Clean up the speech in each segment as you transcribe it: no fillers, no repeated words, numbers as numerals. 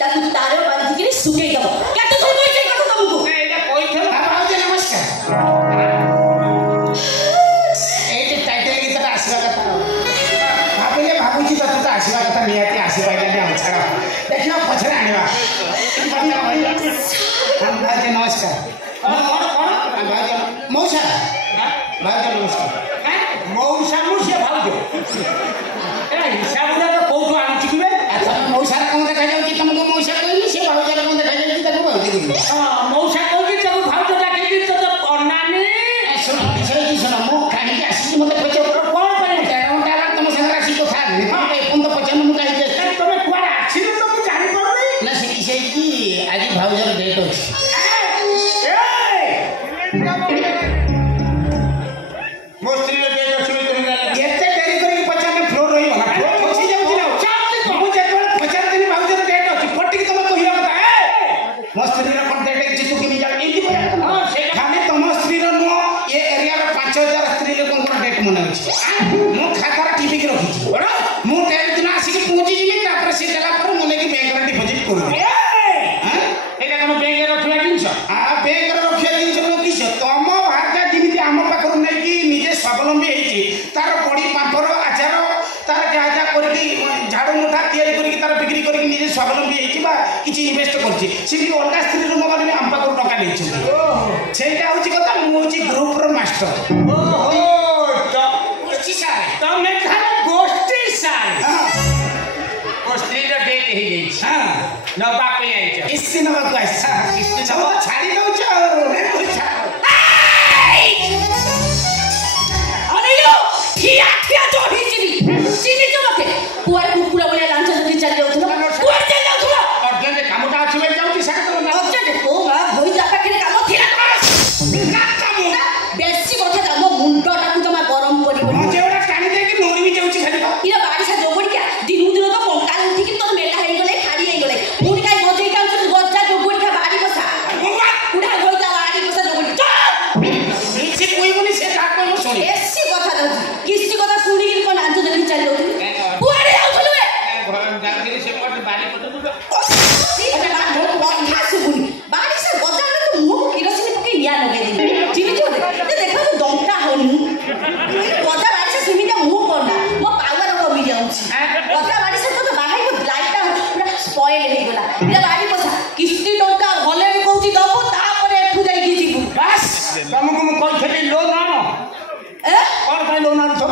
ताकू तार बांधी के सुके दब क्या तो कोई कोई कथा तुमको एटा कोई थे भाउज नमस्कार एटे टाइटल गीत आसीबा कथा भाबिले भाबुची तो आसीबा कथा नियाती आसीबा इला ने छाड़ा देखियो पछरे आनिबा भाउज नमस्कार कौन भाउज मौसा भाउज नमस्कार मौसा मुसे भाउज ए हिसाब ना तो कोठो आनछि किबे अच्छा मौसा कोन देखा जाउ कि तुमको मौसा कहली से भाउज कोन देखा जाउ कि ताको भाउज कहली हां मौसा कहली जब भाउज डाकेली तो अन्नानी सुन विषय की सुन मो काहे के आसी मते पचे कोन परे काउंट आला तुम संग राशि को था नहीं कोन तो पचे मु काहे के तमे कुआर आसी तो मु जानि पड़नी ना से विषय की आज भाउजर डेट अछि मोस्त्री डेट अछि तुम एते देरी करी पचाने फ्लोर रही होला फ्लोर खसी जाउची ना मु जेतोल पचार दिन भाउजर डेट अछि फटी के तुम कहिया कथा ए मोस्त्री रे कोन डेट अछि तू केनि जाउ एति हां से खाली तुम स्त्री रो नो ए एरिया रे 5000 स्त्री लोगन को डेट मने अछि मु खाता टीवी के रखी छी बड़ा मु डेट दिन आसी के पहुंची जिमी तापर से देला पर मने की बैंक रे डिपॉजिट करू हां एटा कोन बैंक रे रखिया दिनछ आ बैंक रे रखिया दिनछ मु किछ तम भारत जिमिति हम पाखर नै की निजे स्वावलंबी हेची तार बड़ी पापर आचार तार जा करके झाड़ू मुठा तैयारी करके तार बिक्री करके निजे स्वावलंबी हेची बा किछि इन्वेस्ट करछि सिबी अलगा स्त्री रो मोबाइल में हम पाखर टका लेछि ओहो सेटा होची कथा मु होची ग्रुप रो मास्टर ओहो तो गोष्ठी सारे तमे खाली गोष्ठी सारे गोष्ठी रो डेट हे गई हां नबा पे आइछ किस्ती नबा को आइछ किस्ती नबा छाड़ी दउ छ रे पूछा अरे यो क्या तो ही चिनी जो मते कुआर कुकुला बोले लांच जल्दी चल जाउ थलो कुआर चल जाउ थलो अर्जन रे कामटा अछि बे जाउ कि सकत ना अर्जन को मा होई जाता के काम थिला बेसी कथा जा मो मुंडटा को जमा गरम करी मो जेवडा टाणी दे कि नोरी भी जाउछि खाली इरा बाड़ी सा जोगड़ी क्या दिन दिन तो पंकाल उठी कि तो मेला हेई गले खाड़ी हेई गले मुडी काय बजे का गज्जा जोगड़ी का बाड़ी बसा उडा होई जा बाड़ी बसा जोगड़ी से कोई बनी से का कोई सुनी बेसी कथा जा किसी कथा सुनी कि कोन आंचो देखि चल जाउ कुआरे आउ थलो ए घर जागरी से पट बाड़ी पट बाड़ी से गज्जा में तो मुंह किरोसिन पके निया लगे दी चिनी जो देखा तो दंता होनी गज्जा बाड़ी से सिमिता मुंह करना मो पावर कमी जाउछि गज्जा बाड़ी से तो बाहाई को लाइटटा पूरा स्पॉइल हे गेला इला बाड़ी पसा किस्ती टंका भले रे कहूची दबो तापर एठु जाई की जीबू बस तुमको मु कोन खेली लोन आनो ए कोन काय लोन आनो तो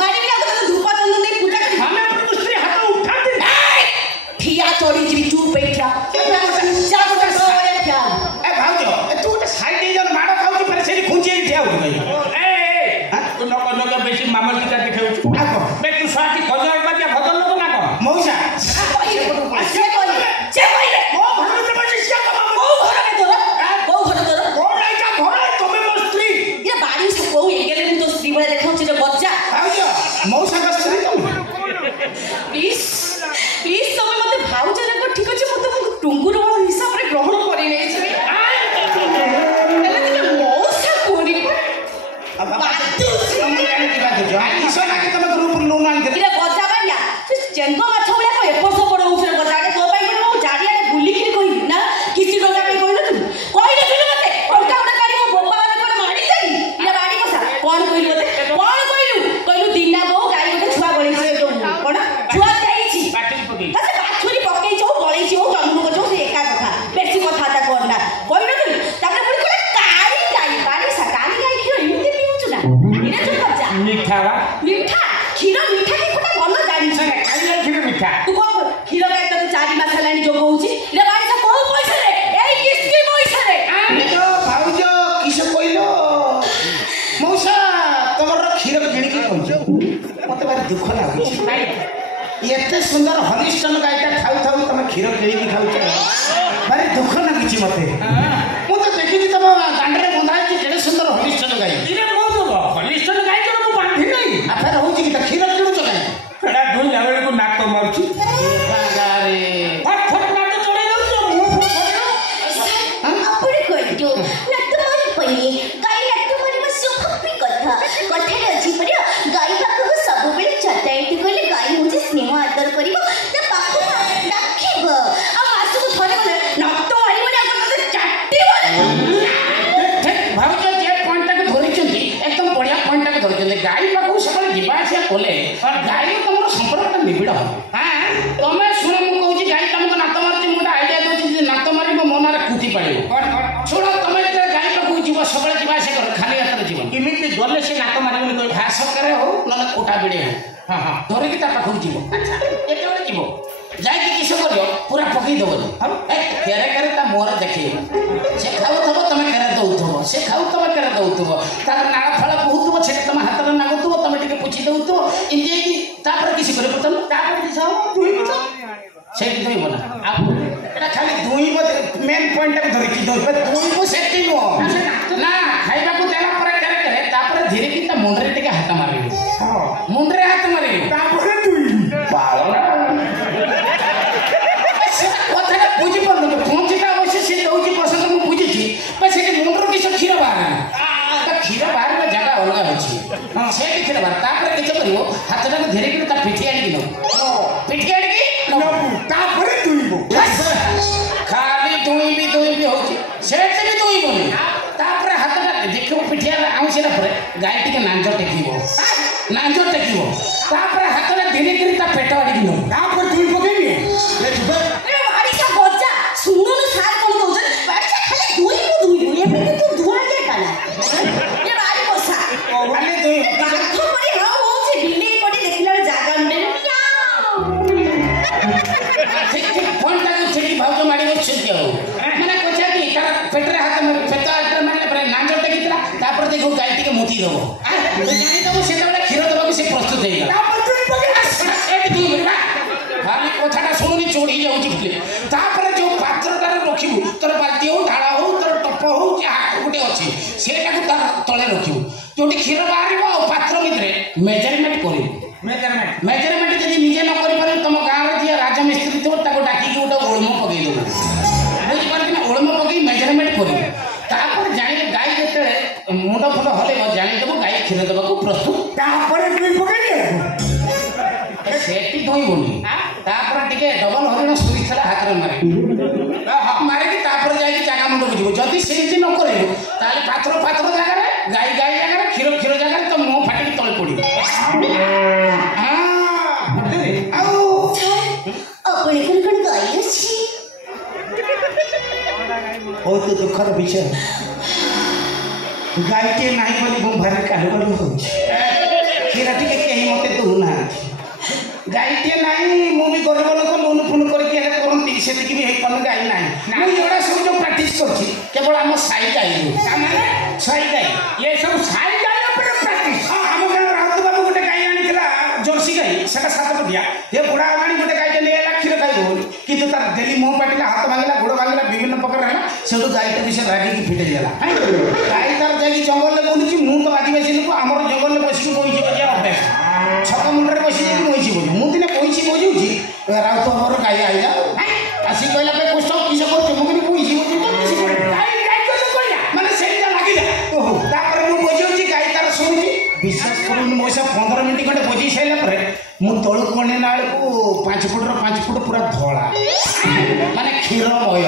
मारी भी आगो धूप चंदन दे पूजा करी हमें अपनी स्त्री हाथ उठा दे ठिया चोरी जी चुप बैठा जा को सोरे क्या ए भाउज ए तू गोटे साइड दे जन माड़ खाउ पर से खुंची ठिया हो गई ए तू न बेसी मामल की देखाउ आको बे तू साथी खजर बाजा भदल लो ना को मौसा से कहले ओ घर में बसी सिया को घर में तोरा कोन आइजा घर तमे मो स्त्री ये बाड़ी से को एगेले मु तो स्त्री बले देखाउ जे बच्चा भाउज मौसा का स्त्री तुम प्लीज समय मते भाउज रे को ठीक अछि मते टुंगुर वाला हिसाब रे ग्रहण करि नै छै एले तो मौसा कोनी अब बातू हम जाने की बात जो इसो ना कि तुम ग्रुप लोन आन दे इरे गजा बाया चेंगो माछ बले को एपसो पड़ो उसे गजा रे तो बाई को जारिया रे बुली कि कहि ना किसी गजा पे कहिलो तू कहिलो तू मते कोनटा उडा गाड़ी मो बोपा वाले को मारी जाई इरे बाड़ी बसा कोन कहिलो मते कोन कहिलो दिना बो गाड़ी गोटे छुआ गळै छै जो कोन छुआ जाई छी बाटी पकी अच्छा बाछुरी पकई छौ गळै छी ओ तनु को छौ से एका कथा बेसी कथा ता करना कहिलो तू तापर पुरी कोले काई गाई बाड़ी सा काई गाई खिरो इमते पिउछु ना इरे जो बच्चा मीठा बा मीठा खिरो मीठा की कोटा बन जानी छ खाई ले खिरो मीठा तू को खिरो गाय तो 4 मास लानी जो कहूची रे बाड़ी सा को पैसा रे एई किसकी पैसा रे तो भाउज किसे कइलो मौसा तमर खिरो किणी के कहछ मते बारे दुख लागै छै नाही एते सुंदर हरिश्चन गायटा खाउ खाउ तमे खिरो किणी के खाउछ बारे दुख लागै छै मते मु तो देखि छी तम दांडरे बंधाई छी केडे सुंदर हरिश्चन गाय इरे मो तो हरिश्चन गाय तो मु बांधी नहीं आफर होची कि खिरो किणु छ गाय एडा दुई जावेले को नाक तो मारछि बागारे फट फट नाक चोड़े दउ तो मुंह फट अपरे कर जो ना तुम्हारी पई गाय ना तुम्हारी बस सुखपी कथा कथा अछि पर गाय पाखु सब बेले चटाई ते कहले गाय मुझे स्नेह आदर करिवो निबिड़ हम हां तमे सुन मु कहूची गाई तुमको नात मारची मुंडा आइडिया दोची नात मारिबो मोनारे कुटी पड़िबो सुन तमे जे गाई पाखु जीव सबले जीवा से कर खाली हाथ जीवन इमिति गले से नात मारिबो कोई घास करे हो न कोटा बिड़े हो हां हां धरे की ता पाखु जीव अच्छा एते बेले जीव जाई कि किस करियो पूरा पकई दबो हम केरे केरे ता मोर देखि से खाउ थबो तमे केरे दउथबो से खाउ तमे केरे दउथबो तार नाळ फळ बहुतबो छे तमे हाथ रे नागुथबो तमे टिके पुछि दउथबो इंजे की तापर किस करे पतन तापर दिस दुई पत से दुई बना आप एटा खाली दुई मेन पॉइंट पे धरि की दुई को सेटिंग हो ना खाइबा को देला परे केरे केरे तापर धीरे की ता मुंडरे टिके हाथ मारिबो हां मुंडरे हाथ मारिबो तापर दुई पालो कथा बुझी पड़न पहुंचीटा अवश्य से दउची पसंद मु बुझीची पर से मुंडरो किछ खीर बाहर ता खीर बाहर में जगह अलगा होची हां से खीर बाहर तापर किछ करिवो हाथटा को धीरे की ता पिठी आडी नो पिठी आडी की तापर दुईबो खाली दुई भी होची सेट भी दुई बोली तापर हाथटा देखो पिठिया आउसिला परे गाय टिके नांजो टेकिबो तापर हाथटा धीरे धीरे ता पेट आडी नो तापर दुई पकेबी ले जुबे ए बारिशा गजा सुनो न सार कोन कहउछ बारिशा खाली दुई एबे तू धुआ जे काना ए बारी बसा खाली दुई गाथ पड़ी हां होची बिल्ली पड़ी देखिला जागा ने ठीक फोन ता छिड़ी भाउज माडी बछ के हो माने कोचा की तार पेटरे हाथ में पेट आटर माने परे नांजो टेकितला तापर देखो गाय टिके मोती दबो तो जानि दबो से तबले खीर दबो से प्रस्तुत हे गला तापर दुई पके एक दी मिला खाली कथाटा सुनुनी चोड़ी जाउची फले तापर जो पात्रटार रखिबु तोर बाल्टी हो ढाळा हो तोर टप हो जा गुटे अछि सेटा को तार तळे रखिबु जोटी खीर बाहरिबो पात्र भितरे मेजरमेंट करिबु मेजरमेंट जदि निजे न करि पारे तम गाँव रे जे राजमिस्त्री थो ताको डाकी के गोटे ओळम पकई देबो बुझि पारे कि ओळम पकई मेजरमेंट करिबु तापर जानि गाय जेते मुंड फुंड हले जानि देबो गाय खीर देबा को प्रस्तुत तापर दुई पकेबी सेठी धोई बोली तापर टिके डबल हरिण सुई खेला हाथ रे मारे कि तापर जाई कि जागा मुंड बुझिबो जदी सेठी न करे ताले पात्र जागा रे गाय जागा रे खीर जागा रे तो मुंह फाटी तळे पड़ी हां आउ अपने कण गाई अछि बहुत दुखर विषय गाय के नाही बोली गो भारे काहे बोली हो खीरा टिके केही मते दुना गाय के नाही मु भी गरीब लोक लोन फोन करके हेले करंती सेति भी हे पन गाय नाही मु एडा सब जो प्रैक्टिस करछि केवल हम साई गाई माने साई गाय ये सब साई गाय पर प्रैक्टिस हां हम गाय राहत बाबू गोटे गाय आनिथिला जर्सी गाय सेटा सात पदिया हे बुढ़ा आनी गोटे गाय के लेला खीर खाइ बोल किंतु तार डेली मुंह पाटिला हाथ भांगिला गोड़ भांगिला विभिन्न प्रकार रहला सेडु गाय के विषय रागी की फिटे देला गाय तार जागी जंगल ले बोलुची मु तो आदिवासी लोक हमर जंगल ले बसी बोइची बजिया अभ्यास छक मुंडरे बसी जे मोइची बोली मु दिने कोइची बोजुची राउत हमर गाय आइला आसी कहला पे कुछ किस करते मु भी कोइची बोजी गाय को कहला माने सेटा लागिला ओहो तापर मु बोजुची गाय तार सुनुची विश्वास करूनी मोसा 15 मिनिट खंडे बोजी सैला परे मु तळु कोणे नाळ को 5 फुट रो 5 फुट पूरा धोळा माने खीर मय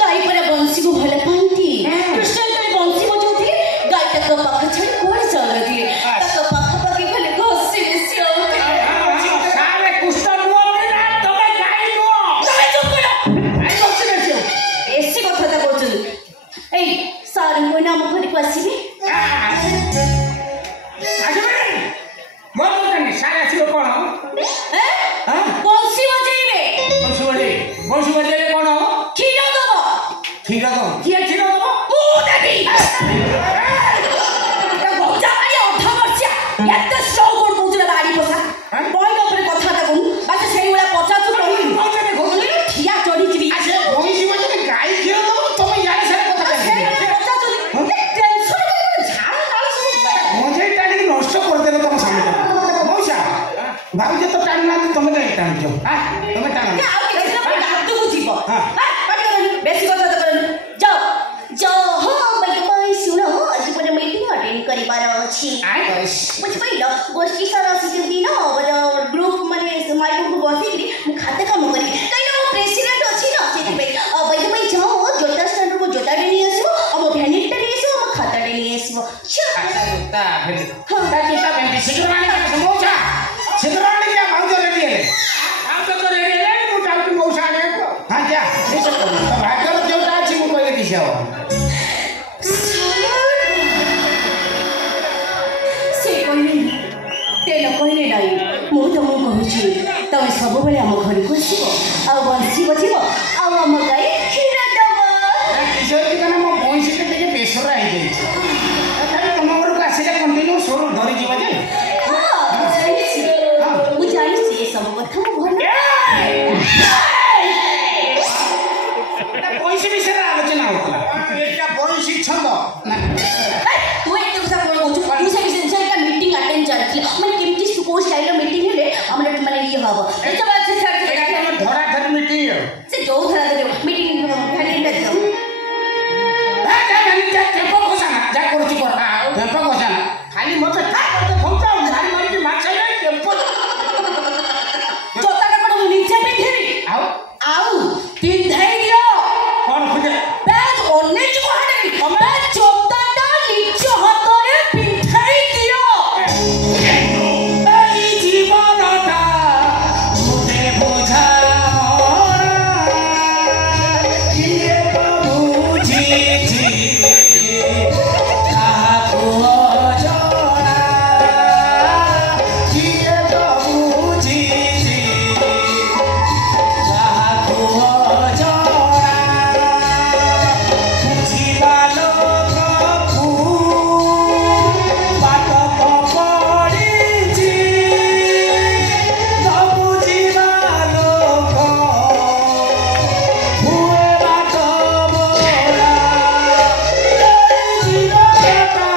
गाई पर बंसी को भले पांती कृष्ण तले बंसी बजौती गाई तक पाख छड़ कोण चलती तक पाख पाके भले घोसी बेसी होती सारे कुछ नुआ ना तमे गाई नुआ तमे चुप करो आई घोसी बेसी बेसी कथा ता बोलछु ए सार मो नाम घरी आसीबी मोर बोलनी सारे आसीबो कोन हैं बंसी बजेबे बंसी बजेले कोन खीर दबो खीर दो किए खीर दबो मु देबी गजा भाई 18 वर्षिया एते स्ट्रो कोन कहउला गाड़ी पोसा बॉय ऊपर कथा ता कोन बाकी सेही वाला 50 कहू औते देखो ठिया चढ़ी जीबी आसे भोईसी बजे गाय खीर दबो तमे यार सारे कथा सेही वाला 50 चढ़ी टेंशन कर झाड़ नाल सब मुझे टाणी नष्ट कर देले तम सामने मौसा भाउजे तो टाणी ना तमे गाय टाणी जो हां तमे टाणी आ किसी ना दादू को जीव हां पाटी करनी बेसी कथा ता करनी जाओ जाओ हां भाई सुनो आज पर मीटिंग अटेंड करिबार अछि बुझ पहिलो गोष्ठी सारा सिटी दिन बला ग्रुप माने समाज को बसिकरी मु खाते काम करी कइला मु प्रेसिडेंट अछि ना सेति भाई भाई जाओ जोता स्टैंड को जोता डेनी आसीबो अब भ्यानिट डेनी आसीबो हम खाता डेनी आसीबो ता भेल ता जोता भेल शीघ्र माने समोसा कहले नाई मु तुमको कहूची तुम सब बेले आम घर को आसब आ बंसी बजिब आ आम गाई क्षीर दब किशोरी का मो बंसी के टिके बेसरा हो जाई तुम घर को आसिले कंटिन्यू सोर धरी जीव जे मु जानी ये सब कथा मु भन बंसी विषय आलोचना होता एटा बंसी छंद तू एक कथा कोन कहू तू से विषय का मीटिंग अटेंड चलथि माने केमति को स्टाइल मीटिंग हेले हमरे माने ये हबो एटा बात से धरा धर मीटिंग से जो धरा धर मीटिंग हेडिंग दे जा टेम्पो कोसाना जा करछि कर टेम्पो कोसाना खाली मते खौचा मारी मारी के मार छाई टेम्पो जोता का कोन नीचे पिंधेरी आउ पिंधाई दियो कोन खुजे बैज ओने जो हटे बैज जोताटा नीचे हातरे पिंधाई दियो এই জীবনটা মুদে বোঝা কিয়ে বুঝিছি কাকু জনা কিয়ে বুঝিছি কাকু জনা বুঝিবা লোকু বাট পড়িছি বুঝিবা লোক ভুয়ে বাট মোরা জীবনটা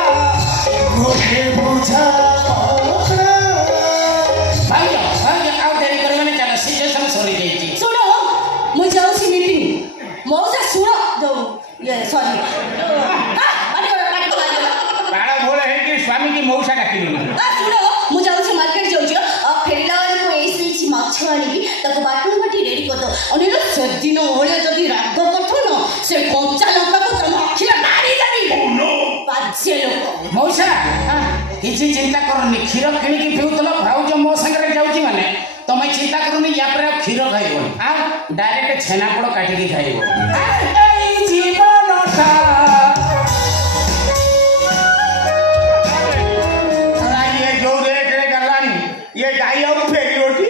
মুখে বুঝা ভাই ଆଉ ଡେରି କରିବାନି ଚାଲ ସିଚୁଏସନ ସରି ଯାଇଛି सुनो मु जाउसी मीटिंग मौसा सुनो जो ये सॉरी पानी कर ବାଳ ଭୋଳ ହେଇକି ସ୍ୱାମୀ କି ମଉସା ଡାକିଲୁ ନା सुनो मु जाउसी मार्केट जाउची फेरिला वाले को एसी छि माछ आनिबी ताको बाटन बाटी रेडी कर दो अनिलो सदिनो ओले जदी राग करथो न से कंचा लंका को तम अखिला मारी जाबी बाजे लोक मौसा କିଛି ଚିନ୍ତା କରନି କ୍ଷୀର କିଣିକି ପିଉଥିଲ ଭାଉଜ ମୋ ସାଙ୍ଗରେ ଯାଉଛି ମାନେ ତମେ ଚିନ୍ତା କରନି ୟା ପରେ ଆଉ କ୍ଷୀର ଖାଇବନି ଆଉ ଡାଇରେକ୍ଟ ଛେନାପୋଡ଼ କାଟିକି ଖାଇବ ଏଇ ଜୀବନଟା ଇଏ ଯୋଉ ରେଟରେ ଗଲାଣି ଇଏ ଗାଈ ଆଉ ଫେରିବ କି